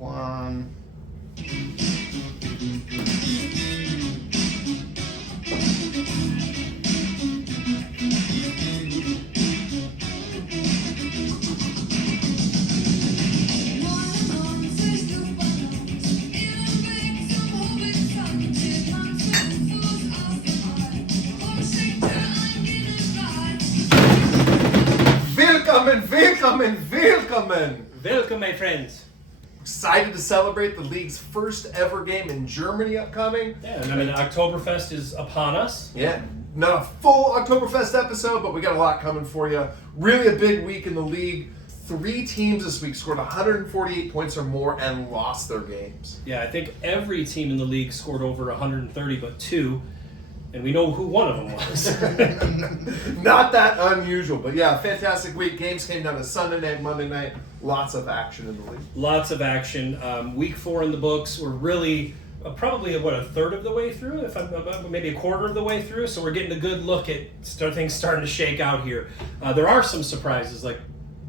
one. Welcome, my friends. Excited to celebrate the league's first ever game in Germany upcoming. Yeah, and I mean, Oktoberfest is upon us. Yeah, not a full Oktoberfest episode, but we got a lot coming for you. Really a big week in the league. 3 teams this week scored 148 points or more and lost their games. Yeah, I think every team in the league scored over 130, but 2, and we know who one of them was. Not that unusual, but yeah, fantastic week. Games came down to Sunday night, Monday night. Lots of action in the league. Lots of action. Week 4 in the books. We're really probably a third of the way through, if I'm maybe a quarter of the way through. So we're getting a good look at things starting to shake out here. There are some surprises. Like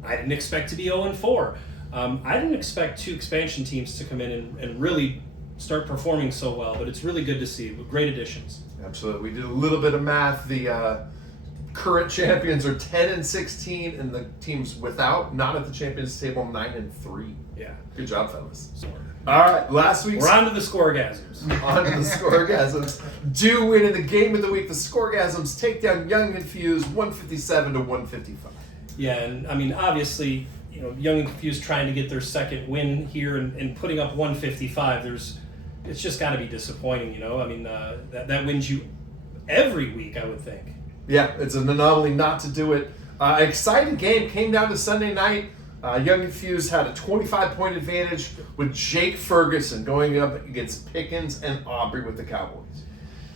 I didn't expect to be 0-4. I didn't expect 2 expansion teams to come in and really start performing so well. But it's really good to see. Great additions. Absolutely. We did a little bit of math. The current champions are 10-16, and the teams without, not at the champions table, 9-3. Yeah. Good job, fellas. All right, last week's... We're on to the scoregasms. On to the scoregasms. Do win in the game of the week. The scoregasms take down Young and Confused 157-155. Yeah, and I mean, obviously, Young and Confused trying to get their second win here and putting up 155. It's just got to be disappointing, I mean, that wins you every week, I would think. Yeah, it's an anomaly not to do it. Exciting game came down to Sunday night. Young and Confused had a 25-point advantage with Jake Ferguson going up against Pickens and Aubrey with the Cowboys.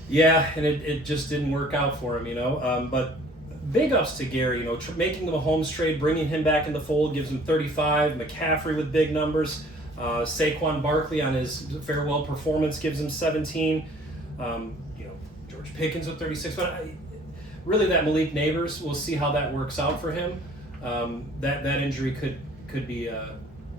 Yeah, and it just didn't work out for him, but big ups to Gary, making the Mahomes trade, bringing him back in the fold, gives him 35. McCaffrey with big numbers. Saquon Barkley on his farewell performance gives him 17. George Pickens with 36. But really, that Malik Neighbors, we'll see how that works out for him. That injury could be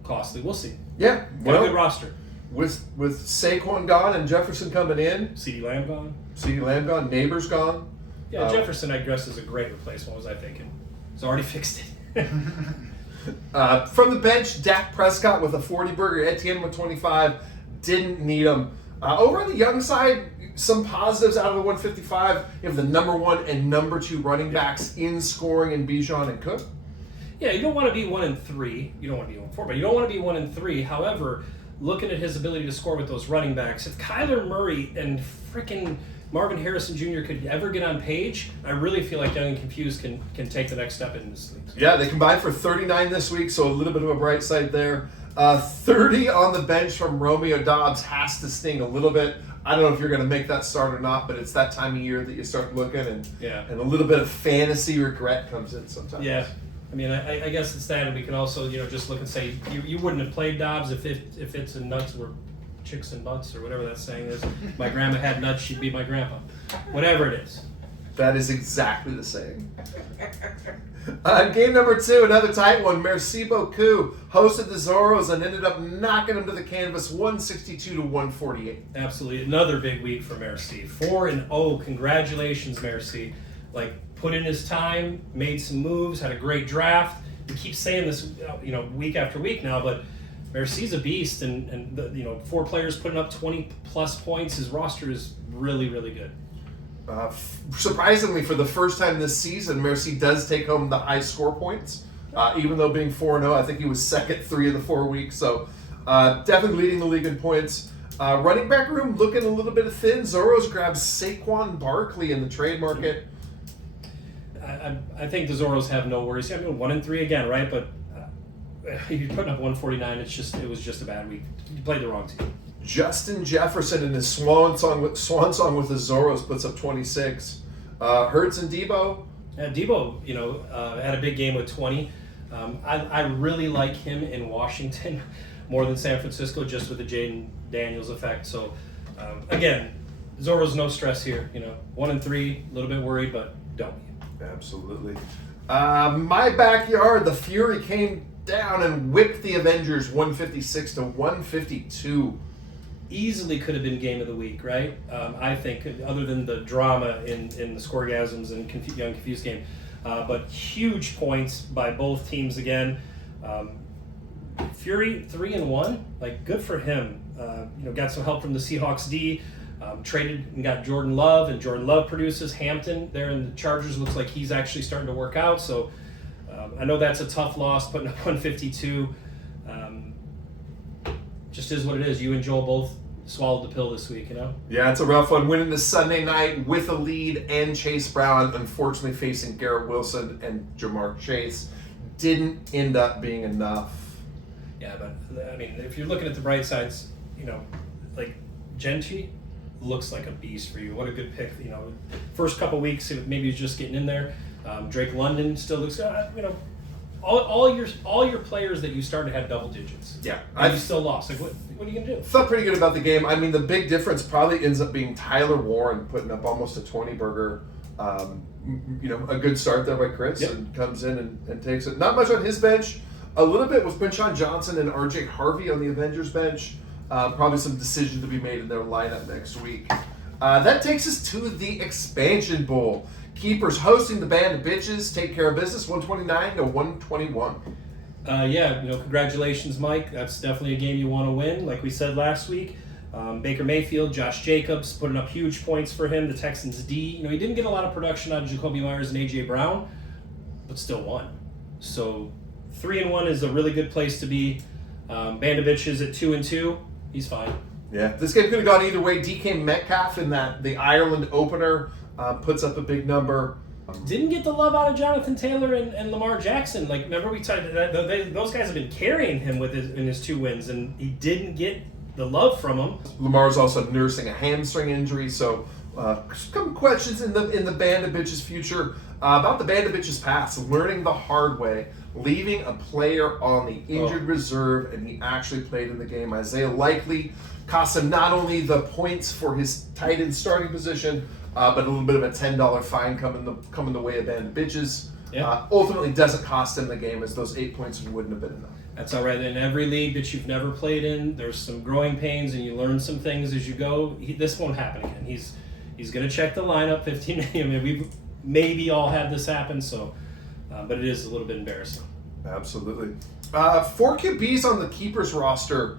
costly. We'll see. Yeah, Got a good roster. With Saquon gone and Jefferson coming in. CeeDee Lamb gone. Neighbors gone. Yeah, Jefferson, I guess, is a great replacement, was I thinking. He's already fixed it. From the bench, Dak Prescott with a 40-burger, Etienne with 25. Didn't need him. Over on the Young side, some positives out of the 155. You have the number 1 and number 2 running backs in scoring in Bijan and Cook. Yeah, you don't want to be 1-3. You don't want to be 1-4, but you don't want to be 1-3. However, looking at his ability to score with those running backs, if Kyler Murray and freaking Marvin Harrison Jr. could ever get on page, I really feel like Young and Confused can take the next step in this league. Yeah, they combined for 39 this week, so a little bit of a bright side there. 30 on the bench from Romeo Dobbs has to sting a little bit. I don't know if you're going to make that start or not, but it's that time of year that you start looking, and a little bit of fantasy regret comes in sometimes. Yeah. I mean, I guess it's that, and we can also, just look and say you wouldn't have played Dobbs if it's in nuts were chicks and butts or whatever that saying is. My grandma had nuts, she'd be my grandpa. Whatever it is. That is exactly the saying. Game number 2, another tight one. Merci beaucoup hosted the Zorros and ended up knocking them to the canvas 162-148. Absolutely. Another big week for Merci. 4-0. Congratulations, Merci. Put in his time, made some moves, had a great draft. We keep saying this, week after week now, but Mercy's a beast, and 4 players putting up 20-plus points. His roster is really, really good. Surprisingly, for the first time this season, Merci does take home the high score points. Even though being 4-0, I think he was second 3 of the 4 weeks. So definitely leading the league in points. Running back room looking a little bit thin. Zorros grabs Saquon Barkley in the trade market. I think the Zorros have no worries. 1-3 again, right? But you're putting up 149. It was just a bad week. You played the wrong team. Justin Jefferson in his swan song with the Zorros puts up 26. Hurts and Debo. Yeah, Debo, had a big game with 20. I really like him in Washington more than San Francisco, just with the Jaden Daniels effect. So, again, Zorro's no stress here. 1-3, a little bit worried, but don't be. Absolutely. My backyard, the Fury came down and whipped the Avengers 156 to 152. Easily could have been game of the week, right? I think, other than the drama in the Scoregasms and Young Confused game. But huge points by both teams again. Fury 3-1, like good for him. Got some help from the Seahawks D. Traded and got Jordan Love, and Jordan Love produces. Hampton there in the Chargers looks like he's actually starting to work out. So I know that's a tough loss, putting up 152. Just is what it is. You and Joel both swallowed the pill this week, Yeah, it's a rough one. Winning the Sunday night with a lead, and Chase Brown, unfortunately facing Garrett Wilson and Jamar Chase, didn't end up being enough. Yeah, but I mean, if you're looking at the bright sides, like Genty looks like a beast for you. What a good pick. First couple weeks, maybe he's just getting in there. Drake London still looks, all your players that you started had double digits. Yeah, and you still lost. Like, what are you gonna do? Felt pretty good about the game. I mean, the big difference probably ends up being Tyler Warren putting up almost a 20 burger. A good start there by Chris, Yep. and comes in and takes it. Not much on his bench. A little bit with Quinshon Johnson and RJ Harvey on the Avengers bench. Probably some decision to be made in their lineup next week. That takes us to the Expansion Bowl. Keepers hosting the Band of Bitches. Take care of business, 129 to 121. Congratulations, Mike. That's definitely a game you want to win. Like we said last week, Baker Mayfield, Josh Jacobs putting up huge points for him. The Texans D. He didn't get a lot of production out of Jacoby Myers and AJ Brown, but still won. So 3-1 is a really good place to be. Band of Bitches at 2-2. He's fine. Yeah, this game could have gone either way. DK Metcalf in the Ireland opener puts up a big number. Didn't get the love out of Jonathan Taylor and Lamar Jackson. Like, remember we talked that those guys have been carrying him in his 2 wins, and he didn't get the love from them. Lamar's also nursing a hamstring injury, so some questions in the Band of Bitches future about the Band of Bitches past, learning the hard way, leaving a player on the injured reserve, and he actually played in the game. Isaiah Likely cost him not only the points for his tight end starting position, but a little bit of a $10 fine coming the way of Band of Bitches. Yeah. Ultimately doesn't cost him the game, as those 8 points wouldn't have been enough. That's all right. In every league that you've never played in, there's some growing pains, and you learn some things as you go. This won't happen again. He's going to check the lineup 15. I mean, we've maybe all had this happen, so, but it is a little bit embarrassing. Absolutely. 4 QBs on the Keepers roster.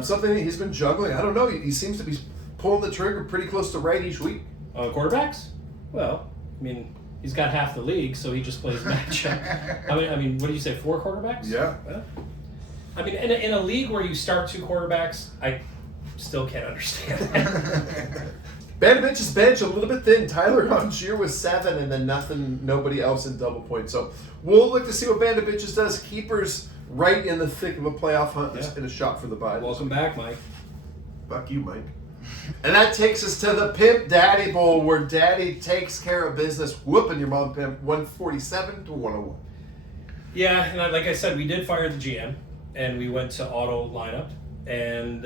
Something that he's been juggling. I don't know. He seems to be pulling the trigger pretty close to right each week. Quarterbacks? Well, I mean, he's got half the league, so he just plays matchup. I mean, what do you say? 4 quarterbacks? Yeah. Well, I mean, in a league where you start 2 quarterbacks, I still can't understand that. Band of Bitches bench a little bit thin. Tyler Rozier with 7, and then nobody else in double points. So we'll look to see what Band of Bitches does. Keepers right in the thick of a playoff hunt, Yeah. and a shot for the bye. Welcome back, Mike. Fuck you, Mike. And that takes us to the Pimp Daddy Bowl, where Daddy takes care of business, whooping your mom, Pimp, 147 to 101. Yeah, and like I said, we did fire the GM, and we went to auto lineup, and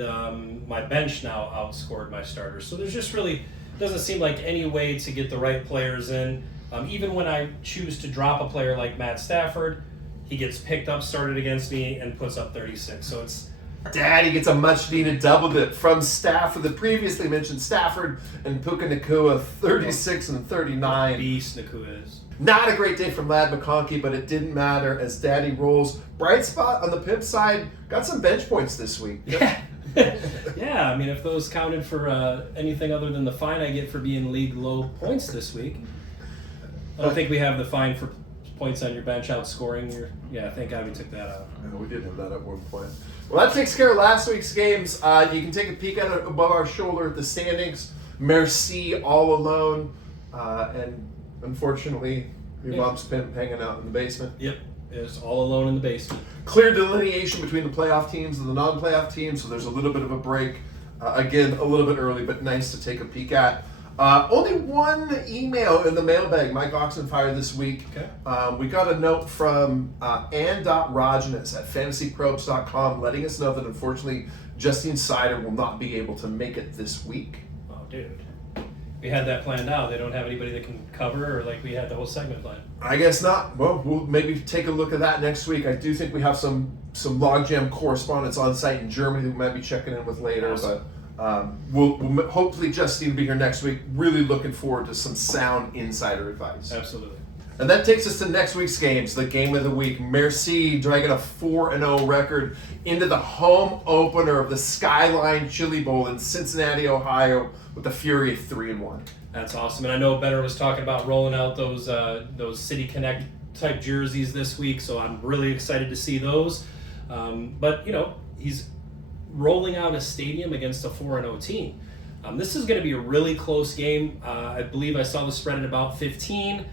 my bench now outscored my starters. So there's just really doesn't seem like any way to get the right players in. Even when I choose to drop a player like Matt Stafford, he gets picked up, started against me, and puts up 36. So it's Daddy gets a much-needed double dip from Stafford, the previously mentioned Stafford, and Puka Nacua, 36 and 39. beast Nakua is. Not a great day from Lad McConkey, but it didn't matter as Daddy rolls. Bright spot on the Pimp side, got some bench points this week. Yeah. Yeah, I mean, if those counted for anything other than the fine I get for being league low points this week, I don't think we have the fine for points on your bench outscoring your. Yeah, thank God we took that out. No, we did have that at one point. Well, that takes care of last week's games. You can take a peek at it above our shoulder at the standings. Merci all alone, and unfortunately, your mom's Pimp hanging out in the basement. Yep, it's all alone in the basement. Clear delineation between the playoff teams and the non-playoff teams, so there's a little bit of a break. Again, a little bit early, but nice to take a peek at. Only one email in the mailbag, Mike Oxenfire, this week. Okay. We got a note from Ann.Rogenitz at fantasyprobes.com letting us know that unfortunately Justine Sider will not be able to make it this week. Oh, dude. we had that planned out. They don't have anybody that can cover, or like we had the whole segment planned. I guess not. Well, we'll maybe take a look at that next week. I do think we have some Logjam correspondents on site in Germany that we might be checking in with later. Awesome. But we'll hopefully Justine will be here next week. Really looking forward to some sound insider advice. Absolutely. And that takes us to next week's games, the game of the week. Merci dragging a 4-0 record into the home opener of the Skyline Chili Bowl in Cincinnati, Ohio, with the Fury 3-1. That's awesome. And I know Benner was talking about rolling out those City Connect type jerseys this week, so I'm really excited to see those. But, you know, he's rolling out a stadium against a 4-0 team. This is going to be a really close game. I believe I saw the spread at about 15.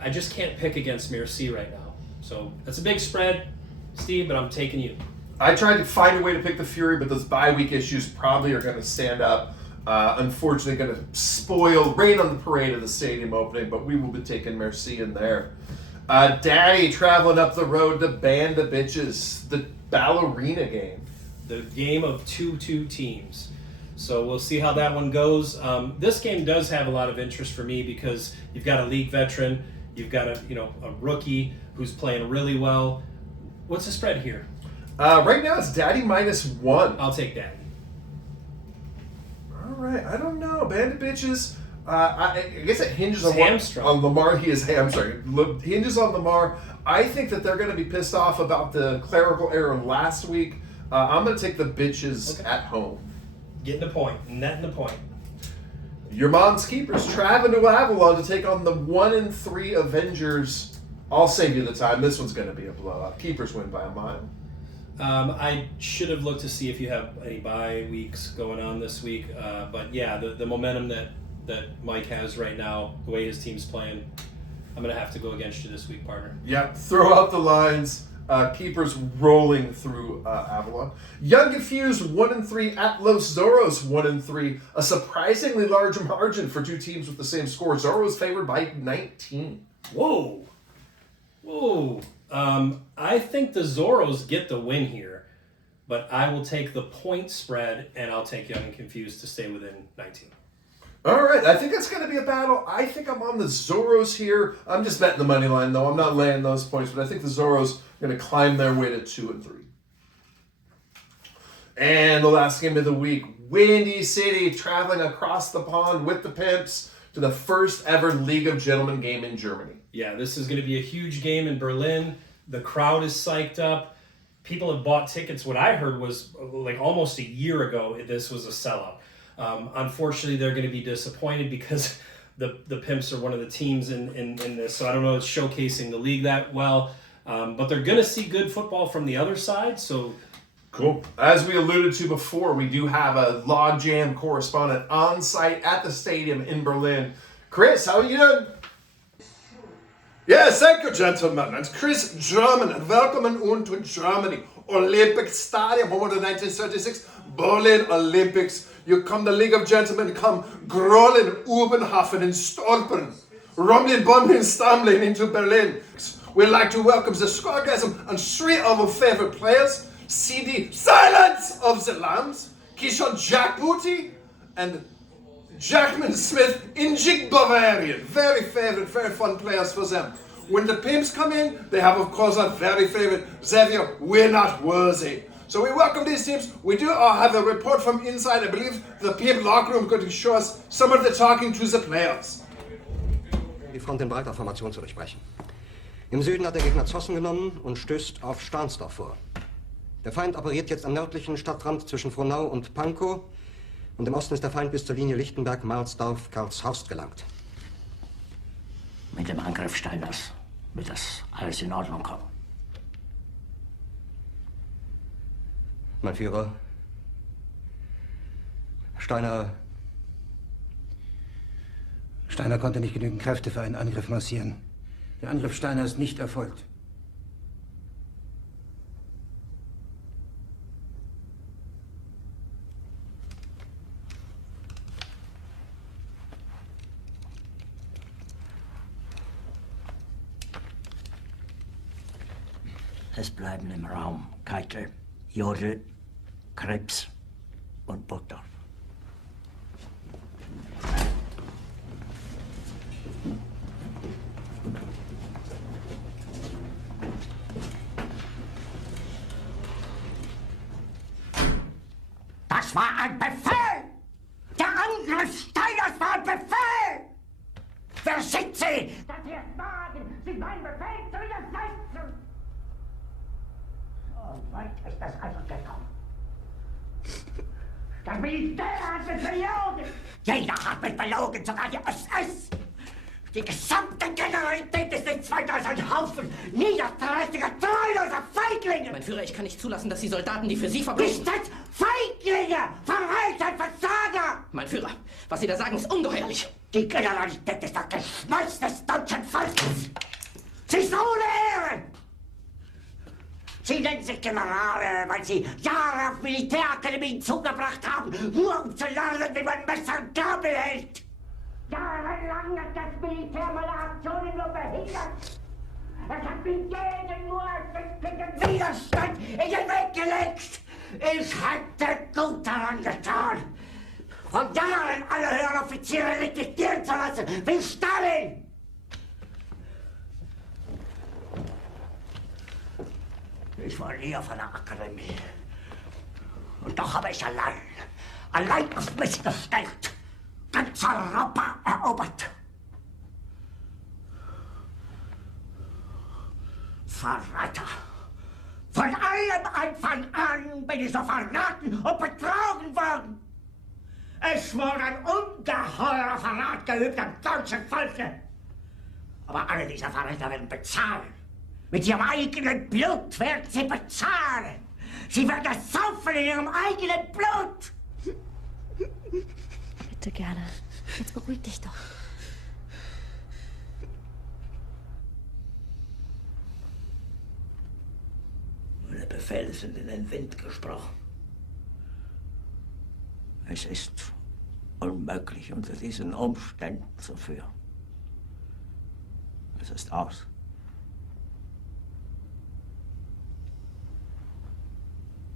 I just can't pick against Merci right now. So that's a big spread, Steve, but I'm taking you. I tried to find a way to pick the Fury, but those bye week issues probably are going to stand up. Unfortunately, going to rain on the parade of the stadium opening, but we will be taking Merci in there. Daddy traveling up the road to Band of Bitches, the Ballerina game. The game of two teams. So we'll see how that one goes. This game does have a lot of interest for me because you've got a league veteran, you've got a rookie who's playing really well. What's the spread here? Right now it's Daddy -1. I'll take Daddy. All right, I don't know. Band of Bitches. I guess it hinges on hamstrung. Lamar. He is hamstrung. Hinges on Lamar. I think that they're going to be pissed off about the clerical error last week. I'm going to take the Bitches at home. Getting the point, netting the point. Your mom's Keepers traveling to Avalon to take on the 1-3 Avengers. I'll save you the time. This one's going to be a blowout. Keepers win by a mile. I should have looked to see if you have any bye weeks going on this week. But yeah, the momentum that Mike has right now, the way his team's playing, I'm going to have to go against you this week, partner. Yeah, throw out the lines. Keepers rolling through Avalon. Young Confused 1-3 at Los Zorros 1-3. A surprisingly large margin for two teams with the same score. Zorros favored by 19. Whoa. I think the Zorros get the win here, but I will take the point spread and I'll take Young and Confused to stay within 19. All right, I think that's going to be a battle. I think I'm on the Zorros here. I'm just betting the money line, though. I'm not laying those points, but I think the Zorros are going to climb their way to 2-3. And the last game of the week, Windy City traveling across the pond with the Pimps to the first ever League of Gentlemen game in Germany. Yeah, this is going to be a huge game in Berlin. The crowd is psyched up. People have bought tickets. What I heard was like almost a year ago, this was a sellout. Unfortunately, they're going to be disappointed because the Pimps are one of the teams in this. So I don't know if it's showcasing the league that well. But they're going to see good football from the other side. So cool. As we alluded to before, we do have a Logjam correspondent on site at the stadium in Berlin. Chris, how are you doing? Yes, thank you, gentlemen. And Chris German, and welcome to Germany. Olympic Stadium, home of the 1936 Berlin Olympics. You come, the League of Gentlemen, come grollen, Ubenhafen and Stolpern, rumbling, bumbling, stumbling into Berlin. We'd like to welcome the Scorgasm and three of our favorite players, CD Silence of the Lambs, Kishon Jack Booty, and Jackman Smith in Jig Bavarian. Very favorite, very fun players for them. When the Pimps come in, they have, of course, our very favorite Xavier, We're Not Worthy. So we welcome these teams. We do have a report from inside. I believe the Pimp locker room is going to show us some of the talking to the players. Die Front in breiter Formation zu durchbrechen. Im Süden hat der Gegner Zossen genommen und stößt auf Stahnsdorf vor. Der Feind operiert jetzt am nördlichen Stadtrand zwischen Frohnau und Pankow und im Osten ist der Feind bis zur Linie Lichtenberg, Karlshorst gelangt. Mit dem Angriff Steiners wird das alles in Ordnung kommen. Mein Führer, Steiner konnte nicht genügend Kräfte für einen Angriff massieren. Der Angriff Steiner ist nicht erfolgt. Es bleiben im Raum Keitel, Jodl, Krebs und Burgdorf. Das war ein Befehl! Der Angriff Steiners war ein Befehl! Wer schickt Sie? Dass Sie es wagen, sich meinen Befehl zu widersetzen! So weit ist das also gekommen. Das Militär hat mich belogen! Jeder hat mich belogen, sogar die SS! Die gesamte Generalität ist nichts weiter als ein Haufen niederträchtiger, treuloser Feiglinge! Mein Führer, ich kann nicht zulassen, dass die Soldaten, die für Sie verbringen... Nicht als Feiglinge! Verreiter, Versager! Mein Führer, was Sie da sagen, ist ungeheuerlich. Die Generalität ist das Geschmeiß des deutschen Volkes! Sie ist ohne Ehre! Sie nennen sich Generale, weil Sie Jahre auf Militärakademien zugebracht haben, nur um zu lernen, wie man Messer und Gabel hält! Jahrelang hat das Militär meine Aktionen nur behindert. Es hat mir jeden nur ersichtlichen Widerstand in den Weg gelegt. Ich hätte gut daran getan, von Jahren alle höheren Offiziere liquidieren zu lassen, wie Stalin. Ich war nie auf einer Akademie. Und doch habe ich allein auf mich gestellt, ganz Europa erobert. Verräter! Von allem Anfang an bin ich so verraten und betrogen worden. Es wurde ein ungeheurer Verrat geübt am deutschen Volke. Aber alle diese Verräter werden bezahlen. Mit ihrem eigenen Blut werden sie bezahlen. Sie werden es saufen in ihrem eigenen Blut. Bitte gerne. Jetzt beruhig dich doch. Meine Befehle sind in den Wind gesprochen. Es ist unmöglich, unter diesen Umständen zu führen. Es ist aus.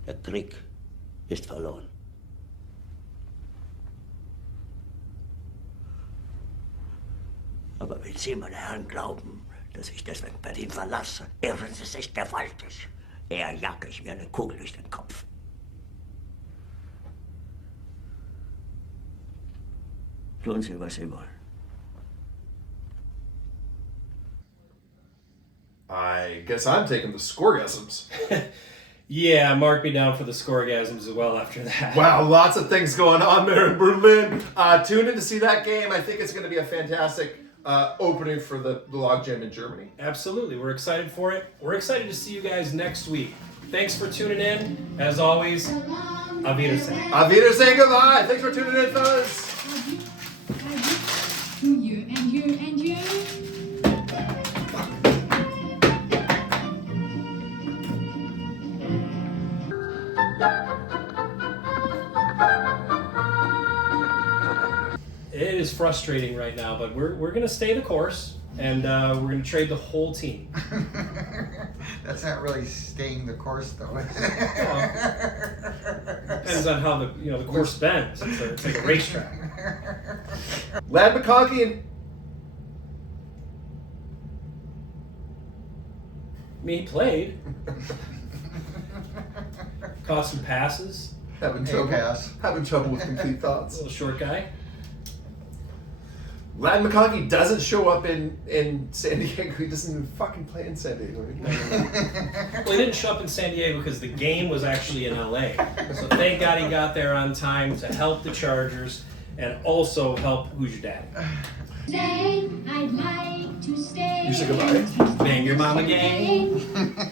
Der Krieg ist verloren. Aber wenn Sie, meine Herren, glauben, dass ich deswegen Berlin verlasse, irren Sie sich gewaltig. Eher jage ich mir eine Kugel durch den Kopf. Tun Sie, was Sie wollen. I guess I'm taking the scoregasms. Yeah, mark me down for the scoregasms as well after that. Wow, lots of things going on there in Berlin. Tune in to see that game. I think it's going to be a fantastic opening for the Logjam in Germany. Absolutely. We're excited for it. We're excited to see you guys next week. Thanks for tuning in. As always, Auf Wiedersehen. Auf Wiedersehen, goodbye. Thanks for tuning in, fellas. To you and you and you. It is frustrating right now, but we're going to stay the course, and we're going to trade the whole team. That's not really staying the course, though. Depends on how the course bends. It's like a racetrack. Lad McConkey and He played. Caught some passes. having Hey, trouble pass. having trouble with complete thoughts. Little short guy. Lad McConkey doesn't show up in San Diego. He doesn't even fucking play in San Diego. Well, he didn't show up in San Diego because the game was actually in LA. So thank God he got there on time to help the Chargers and also help Who's Your Daddy. Say I'd like to stay. You say goodbye? Bang your mama gang.